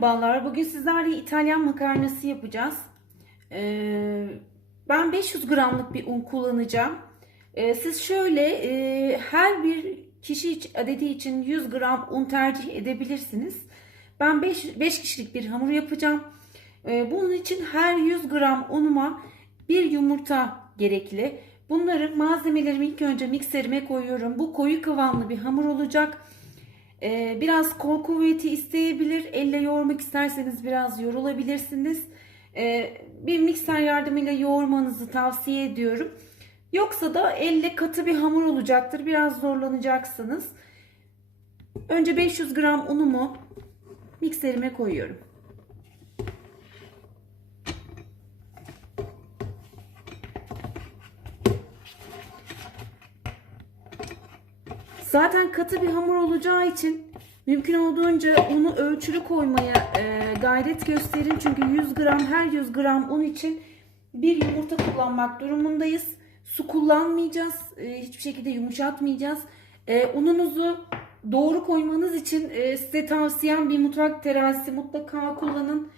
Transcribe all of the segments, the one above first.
Merhabalar. Bugün sizlerle İtalyan makarnası yapacağız. Ee, ben 500 gramlık bir un kullanacağım. Ee, siz şöyle e, her bir kişi adedi için 100 gram un tercih edebilirsiniz. Ben 5, 5 kişilik bir hamur yapacağım. Ee, bunun için her 100 gram unuma bir yumurta gerekli. Bunları malzemelerimi ilk önce mikserime koyuyorum. Bu koyu kıvamlı bir hamur olacak. Ee, biraz kol kuvveti isteyebilir. Elle yoğurmak isterseniz biraz yorulabilirsiniz. Ee, bir mikser yardımıyla yoğurmanızı tavsiye ediyorum. Yoksa da elle katı bir hamur olacaktır. Biraz zorlanacaksınız. Önce 500 gram unumu mikserime koyuyorum. Zaten katı bir hamur olacağı için mümkün olduğunca unu ölçülü koymaya e, gayret gösterin. Çünkü 100 gram her 100 gram un için bir yumurta kullanmak durumundayız. Su kullanmayacağız. e, hiçbir şekilde yumuşatmayacağız. E, ununuzu doğru koymanız için e, size tavsiyem bir mutfak terazisi mutlaka kullanın.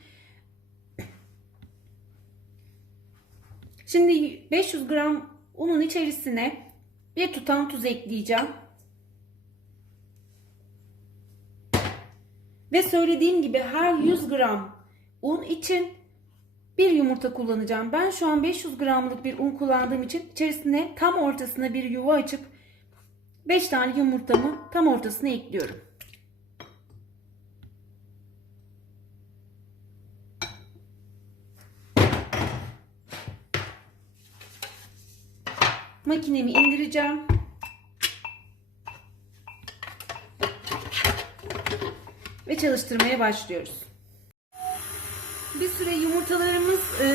Şimdi 500 gram unun içerisine bir tutam tuz ekleyeceğim. Ve söylediğim gibi her 100 gram un için bir yumurta kullanacağım. Ben şu an 500 gramlık bir un kullandığım için içerisine tam ortasına bir yuva açıp 5 tane yumurtamı tam ortasına ekliyorum. Makinemi indireceğim. Ve çalıştırmaya başlıyoruz. Bir süre yumurtalarımız e,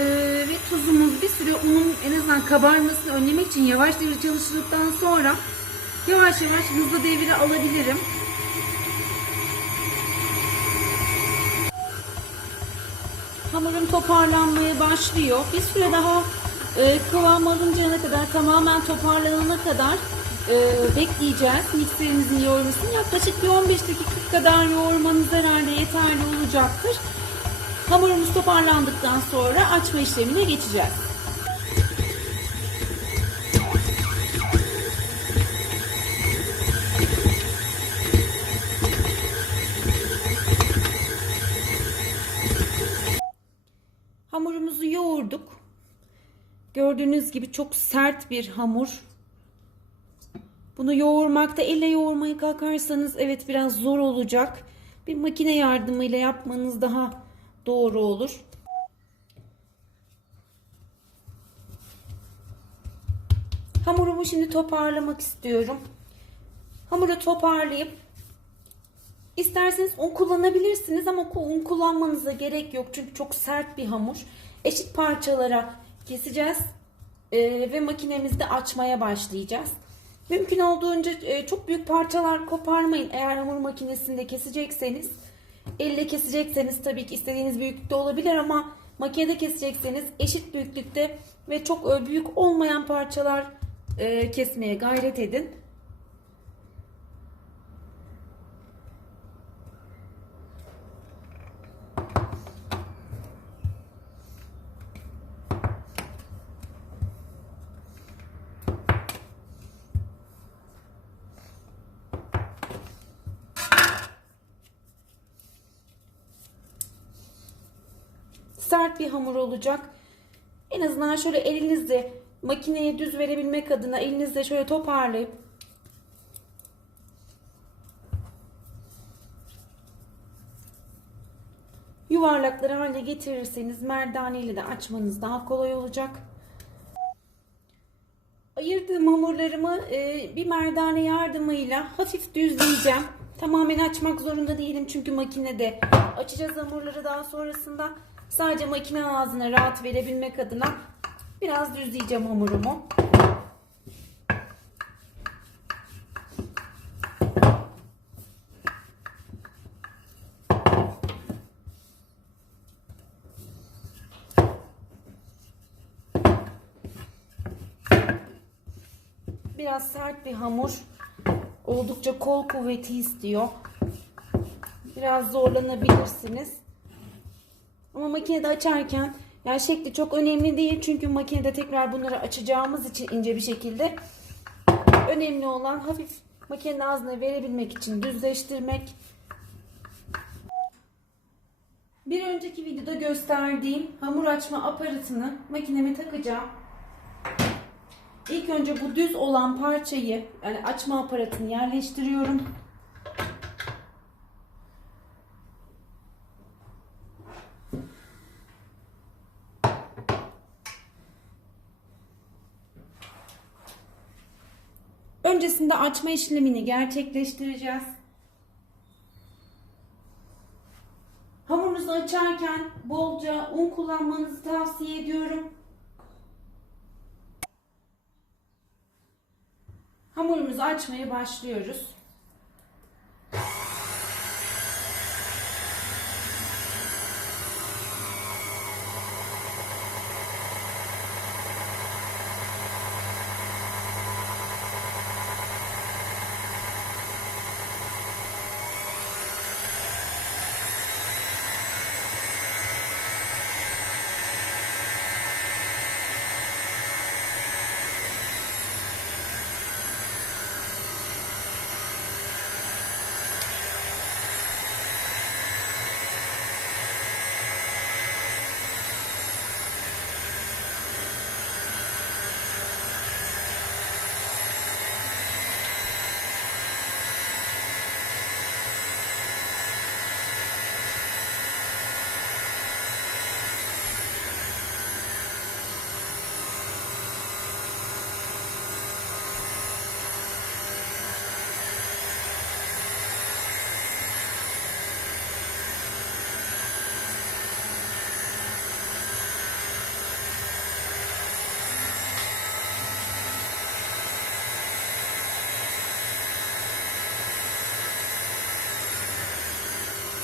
ve tuzumuz, bir süre unun en azından kabarmasını önlemek için yavaş devir çalıştırdıktan sonra yavaş yavaş hızlı devire alabilirim. Hamurum toparlanmaya başlıyor. Bir süre daha e, kıvam alıncaya kadar tamamen toparlanana kadar e, bekleyeceğiz. Mikserinizin yoğurmasını yaklaşık bir 15 dakika kadar yoğurmanız herhalde yeterli olacaktır. Hamurumuz toparlandıktan sonra açma işlemine geçeceğiz. Hamurumuzu yoğurduk. Gördüğünüz gibi çok sert bir hamur. Bunu yoğurmakta elle yoğurmaya kalkarsanız evet biraz zor olacak. Bir makine yardımıyla yapmanız daha doğru olur. Hamurumu şimdi toparlamak istiyorum. Hamuru toparlayıp isterseniz un kullanabilirsiniz ama un kullanmanıza gerek yok. Çünkü çok sert bir hamur. Eşit parçalara keseceğiz ve makinemizde açmaya başlayacağız. Mümkün olduğunca e, çok büyük parçalar koparmayın. Eğer hamur makinesinde kesecekseniz, elle kesecekseniz tabii ki istediğiniz büyüklükte olabilir ama makinede kesecekseniz eşit büyüklükte ve çok e, büyük olmayan parçalar e, kesmeye gayret edin. Sert bir hamur olacak. En azından şöyle elinizle makineye düz verebilmek adına elinizle şöyle toparlayıp yuvarlakları haline getirirseniz merdane ile de açmanız daha kolay olacak. Ayırdığım hamurlarımı e, bir merdane yardımıyla hafif düzleyeceğim. Tamamen açmak zorunda değilim çünkü makinede açacağız hamurları daha sonrasında. Sadece makine ağzına rahat verebilmek adına biraz düzleyeceğim hamurumu. Biraz sert bir hamur. Oldukça kol kuvveti istiyor. Biraz zorlanabilirsiniz. Ama makinede açarken yani şekli çok önemli değil. Çünkü makinede tekrar bunları açacağımız için ince bir şekilde önemli olan hafif makinenin ağzına verebilmek için düzleştirmek. Bir önceki videoda gösterdiğim hamur açma aparatını makineme takacağım. İlk önce bu düz olan parçayı yani açma aparatını yerleştiriyorum. Öncesinde açma işlemini gerçekleştireceğiz. Hamurunuzu açarken bolca un kullanmanızı tavsiye ediyorum. Hamurumuzu açmaya başlıyoruz.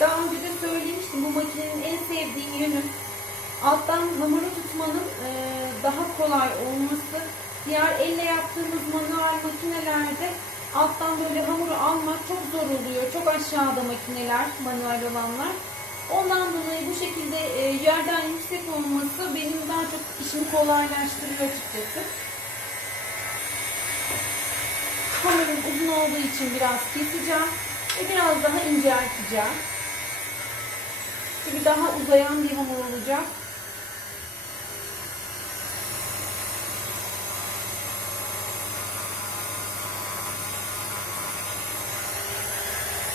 Daha önce de söylemiştim bu makinenin en sevdiğim yönü alttan hamuru tutmanın e, daha kolay olması. Diğer elle yaptığımız manuel makinelerde alttan böyle hamuru almak çok zor oluyor. Çok aşağıda makineler, manuel olanlar. Ondan dolayı bu şekilde e, yerden yüksek olması benim daha çok işimi kolaylaştırıyor açıkçası. Hamurum uzun olduğu için biraz keseceğim ve biraz daha incelteceğim. Çünkü daha uzayan bir hamur olacak.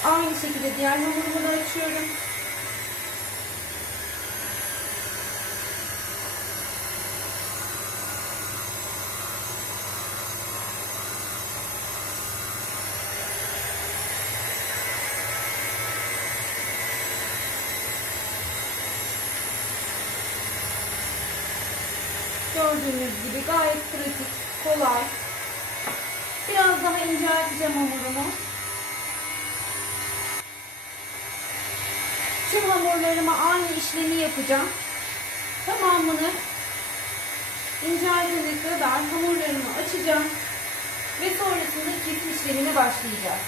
Aynı şekilde diğer hamurumu da açıyorum. Gördüğünüz gibi gayet pratik, kolay. Biraz daha incelteceğim hamurumu. Tüm hamurlarıma aynı işlemi yapacağım. Tamamını inceltene kadar hamurlarımı açacağım. Ve sonrasında kesim işlemine başlayacağız.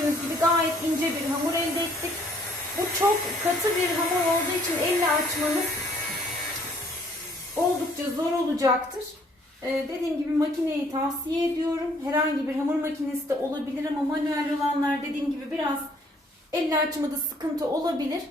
Gördüğünüz gibi gayet ince bir hamur elde ettik. Bu çok katı bir hamur olduğu için elle açmanız oldukça zor olacaktır. Ee, dediğim gibi makineyi tavsiye ediyorum. Herhangi bir hamur makinesi de olabilir ama manuel olanlar dediğim gibi biraz elle açmada sıkıntı olabilir.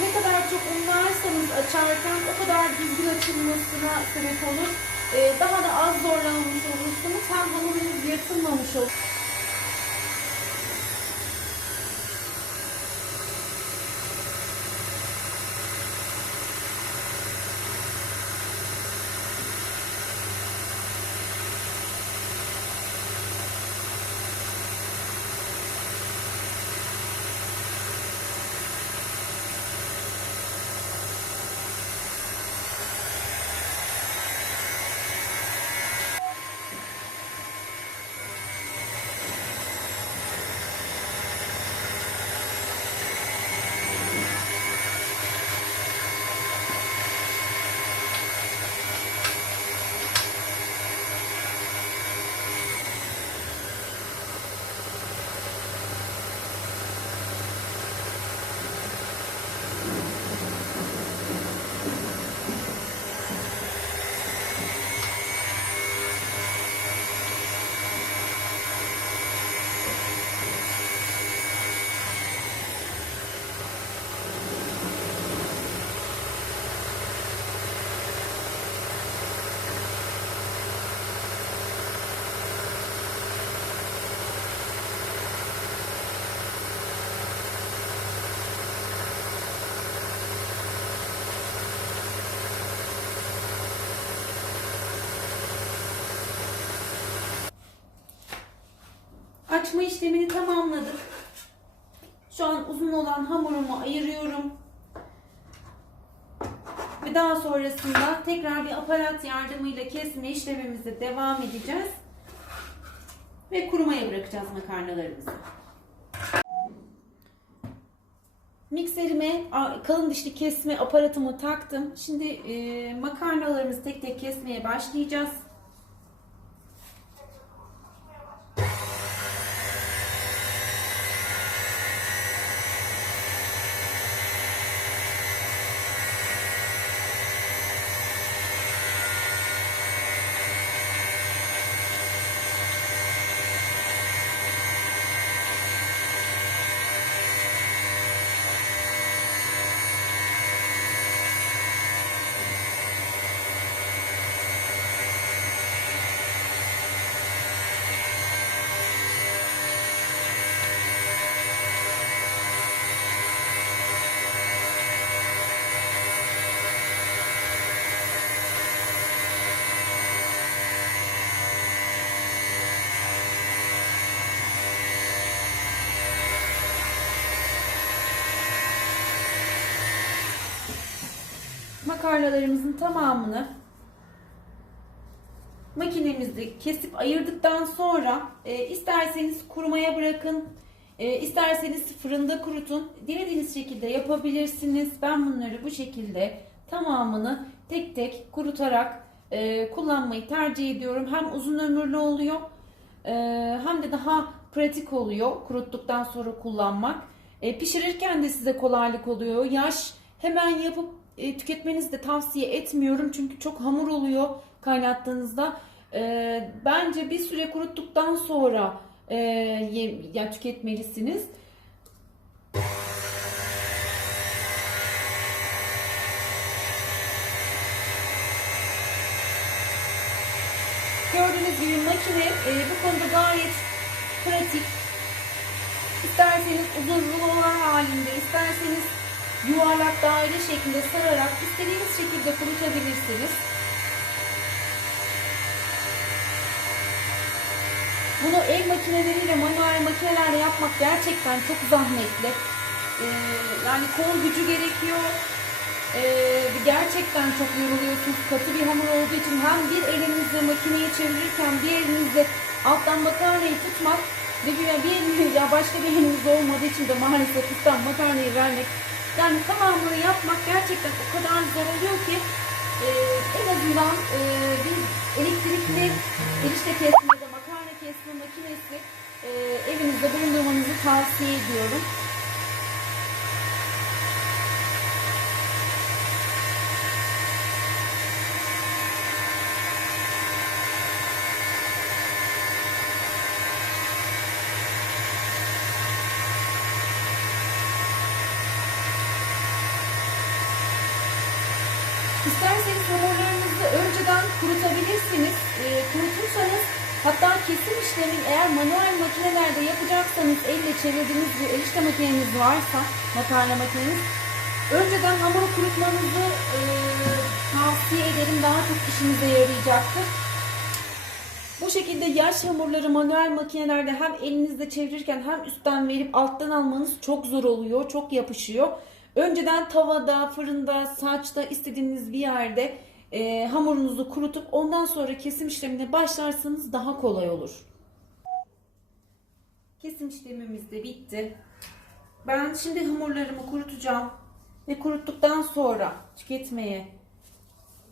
Ne kadar çok unlarsanız açarken o kadar düzgün açılmasına sebep olur. Ee, daha da az zorlanmış olursunuz. Hem hamurunuz yırtılmamış olur. Açma işlemini tamamladık. Şu an uzun olan hamurumu ayırıyorum. Ve daha sonrasında tekrar bir aparat yardımıyla kesme işlemimize devam edeceğiz. Ve kurumaya bırakacağız makarnalarımızı. Mikserime kalın dişli kesme aparatımı taktım. Şimdi e, makarnalarımızı tek tek kesmeye başlayacağız. Makarnalarımızın tamamını makinemizde kesip ayırdıktan sonra e, isterseniz kurumaya bırakın, e, isterseniz fırında kurutun. Dilediğiniz şekilde yapabilirsiniz. Ben bunları bu şekilde tamamını tek tek kurutarak e, kullanmayı tercih ediyorum. Hem uzun ömürlü oluyor e, hem de daha pratik oluyor kuruttuktan sonra kullanmak. E, pişirirken de size kolaylık oluyor. Yaş hemen yapıp e, tüketmenizi de tavsiye etmiyorum çünkü çok hamur oluyor kaynattığınızda. E, bence bir süre kuruttuktan sonra e, ye, yani tüketmelisiniz. Gördüğünüz gibi makine e, bu konuda gayet pratik. İsterseniz uzun rulolar halinde, isterseniz yuvarlak daire şeklinde sararak istediğiniz şekilde kurutabilirsiniz. Bunu el makineleriyle, manuel makinelerle yapmak gerçekten çok zahmetli. Ee, yani kol gücü gerekiyor. Ee, gerçekten çok yoruluyorsunuz. Katı bir hamur olduğu için hem bir elinizle makineyi çevirirken bir elinizle alttan makarnayı tutmak ve bir, bir eliniz ya başka bir eliniz olmadığı için de maalesef üstten makarnayı vermek yani tamamını yapmak gerçekten o kadar zor oluyor ki e, en azından e, bir elektrikli erişte kesme ya makarna kesme makinesi e, evinizde bulundurmanızı tavsiye ediyorum. İsterseniz hamurlarınızı önceden kurutabilirsiniz. E, kurutursanız hatta kesim işlemin eğer manuel makinelerde yapacaksanız elle çevirdiğiniz bir erişte makineniz varsa makarna makineniz önceden hamuru kurutmanızı e, tavsiye ederim. Daha çok işinize yarayacaktır. Bu şekilde yaş hamurları manuel makinelerde hem elinizde çevirirken hem üstten verip alttan almanız çok zor oluyor. Çok yapışıyor. Önceden tavada, fırında, saçta istediğiniz bir yerde e, hamurunuzu kurutup ondan sonra kesim işlemine başlarsanız daha kolay olur. Kesim işlemimiz de bitti. Ben şimdi hamurlarımı kurutacağım ve kuruttuktan sonra tüketmeye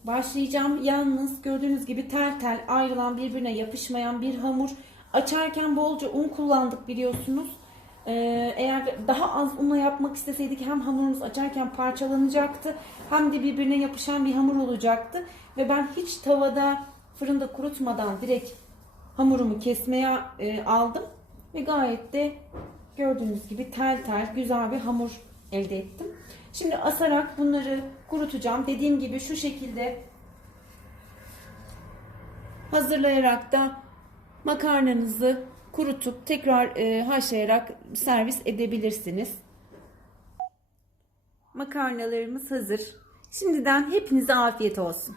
başlayacağım. Yalnız gördüğünüz gibi tel tel ayrılan birbirine yapışmayan bir hamur. Açarken bolca un kullandık biliyorsunuz. Ee, eğer daha az unla yapmak isteseydik hem hamurumuz açarken parçalanacaktı hem de birbirine yapışan bir hamur olacaktı. Ve ben hiç tavada fırında kurutmadan direkt hamurumu kesmeye e, aldım. Ve gayet de gördüğünüz gibi tel tel güzel bir hamur elde ettim. Şimdi asarak bunları kurutacağım. Dediğim gibi şu şekilde hazırlayarak da makarnanızı kurutup tekrar e, haşlayarak servis edebilirsiniz. Makarnalarımız hazır. Şimdiden hepinize afiyet olsun.